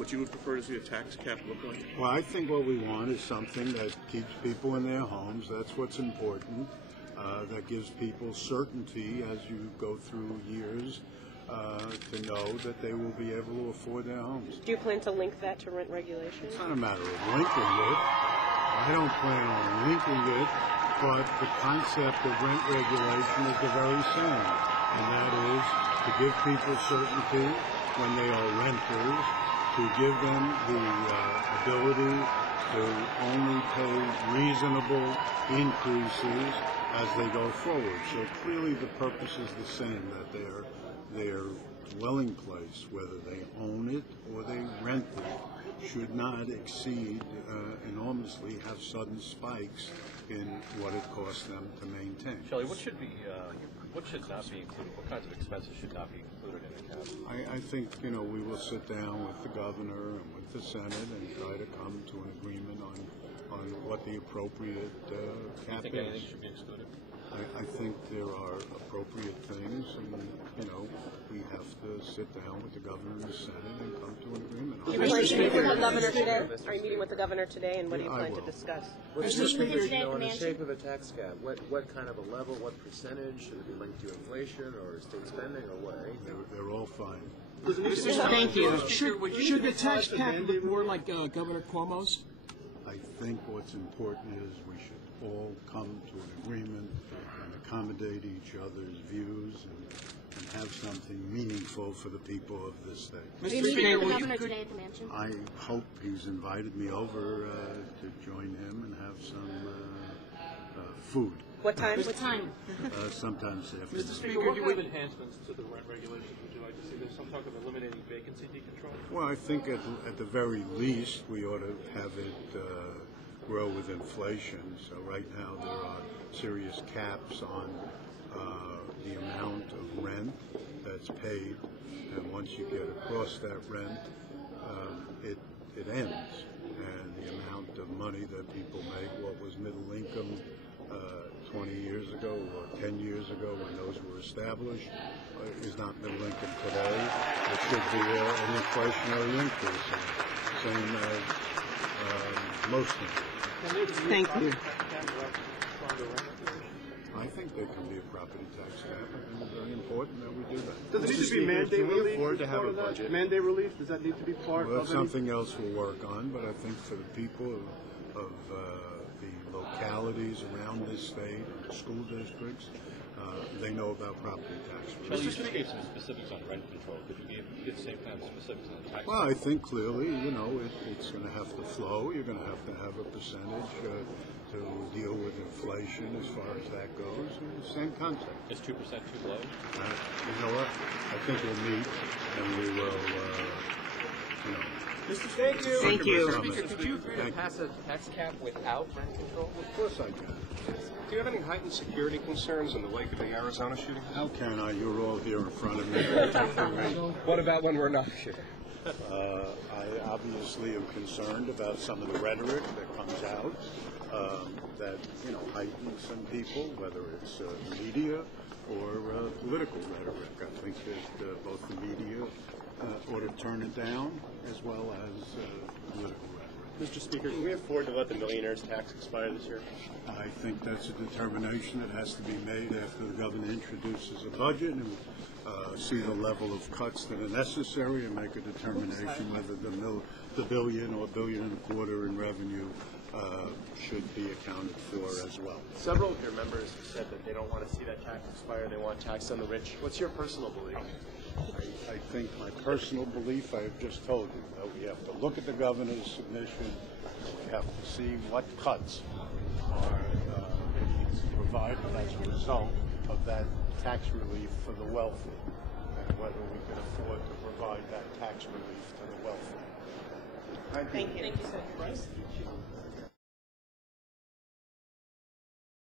what you would prefer to see a tax cap look like? Well, I think what we want is something that keeps people in their homes. That's what's important. That gives people certainty as you go through years to know that they will be able to afford their homes. Do you plan to link that to rent regulation? It's not a matter of linking it. I don't plan on linking it, but the concept of rent regulation is the very same, and that is to give people certainty when they are renters, to give them the ability to only pay reasonable increases as they go forward. So clearly the purpose is the same, that their dwelling place, whether they own it or they rent it, should not exceed enormously, have sudden spikes in what it costs them to maintain. Shelly, what should not be included? What kinds of expenses should not be included in the cap? I think, we will sit down with the governor and with the Senate and try to come to an agreement on what the appropriate cap is. Do you think anything should be excluded? I think there are appropriate things, and we have to sit down with the governor and the Senate and come to an agreement. Are you meeting with the governor today? Are you meeting with the governor today, and what do you plan to discuss? Mr. Speaker, in the shape of a tax cap, what kind of a level, what percentage? Should it be linked to inflation or state spending or what? They're all fine. Thank you. Should the tax cap look more like Governor Cuomo's? I think what's important is we should all come to an agreement and accommodate each other's views and have something meaningful for the people of this state. Are you meeting with the governor today at the mansion? I hope he's invited me over to join him and have some food. What time? Sometimes after. Mr. Speaker, what kind of enhancements to the rent regulations would you like to see? There's some talk of eliminating vacancy decontrol. Well, I think at the very least we ought to have it grow with inflation. So right now there are serious caps on the amount of rent that's paid, and once you get across that rent, it ends. And the amount of money that people make, what was middle income 20 years ago or 10 years ago when those were established, is not middle income today. It should be an inflationary increase, same as most things. Thank you. I think there can be a property tax cap. I think it's very important that we do that. Does it need to be mandate relief? Afford to have a budget? Mandate relief, does that need to be part Well, of that's something else we'll work on, but I think for the people of the localities around this state, and the school districts, they know about property tax relief. Well, you just gave some specifics on rent control. Could you give the same kind of specifics on the tax? Well, I think clearly, it's going to have to flow. You're going to have a percentage to deal with inflation as far as that goes. Same concept. Is 2% too low? You know what? I think we'll meet and we will, Thank you. Thank you. Speaker, could you agree to pass a tax cap without rent control? Of course I can. Do you have any heightened security concerns in the wake of the Arizona shooting? How can I? You're all here in front of me. What about when we're not here? I obviously am concerned about some of the rhetoric that comes out that heightens some people, whether it's media or political rhetoric. I think that both the media ought to turn it down as well as political rhetoric. Mr. Speaker, can we afford to let the millionaires tax expire this year? I think that's a determination that has to be made after the governor introduces a budget and see the level of cuts that are necessary and make a determination whether the billion or $1.25 billion in revenue should be accounted for as well. Several of your members have said that they don't want to see that tax expire. They want tax on the rich. What's your personal belief? I think my personal belief, I have just told you, that we have to look at the governor's submission. We have to see what cuts are provided as a result of that tax relief for the wealthy, and whether we can afford to provide that tax relief to the wealthy. Thank you. Thank you, sir.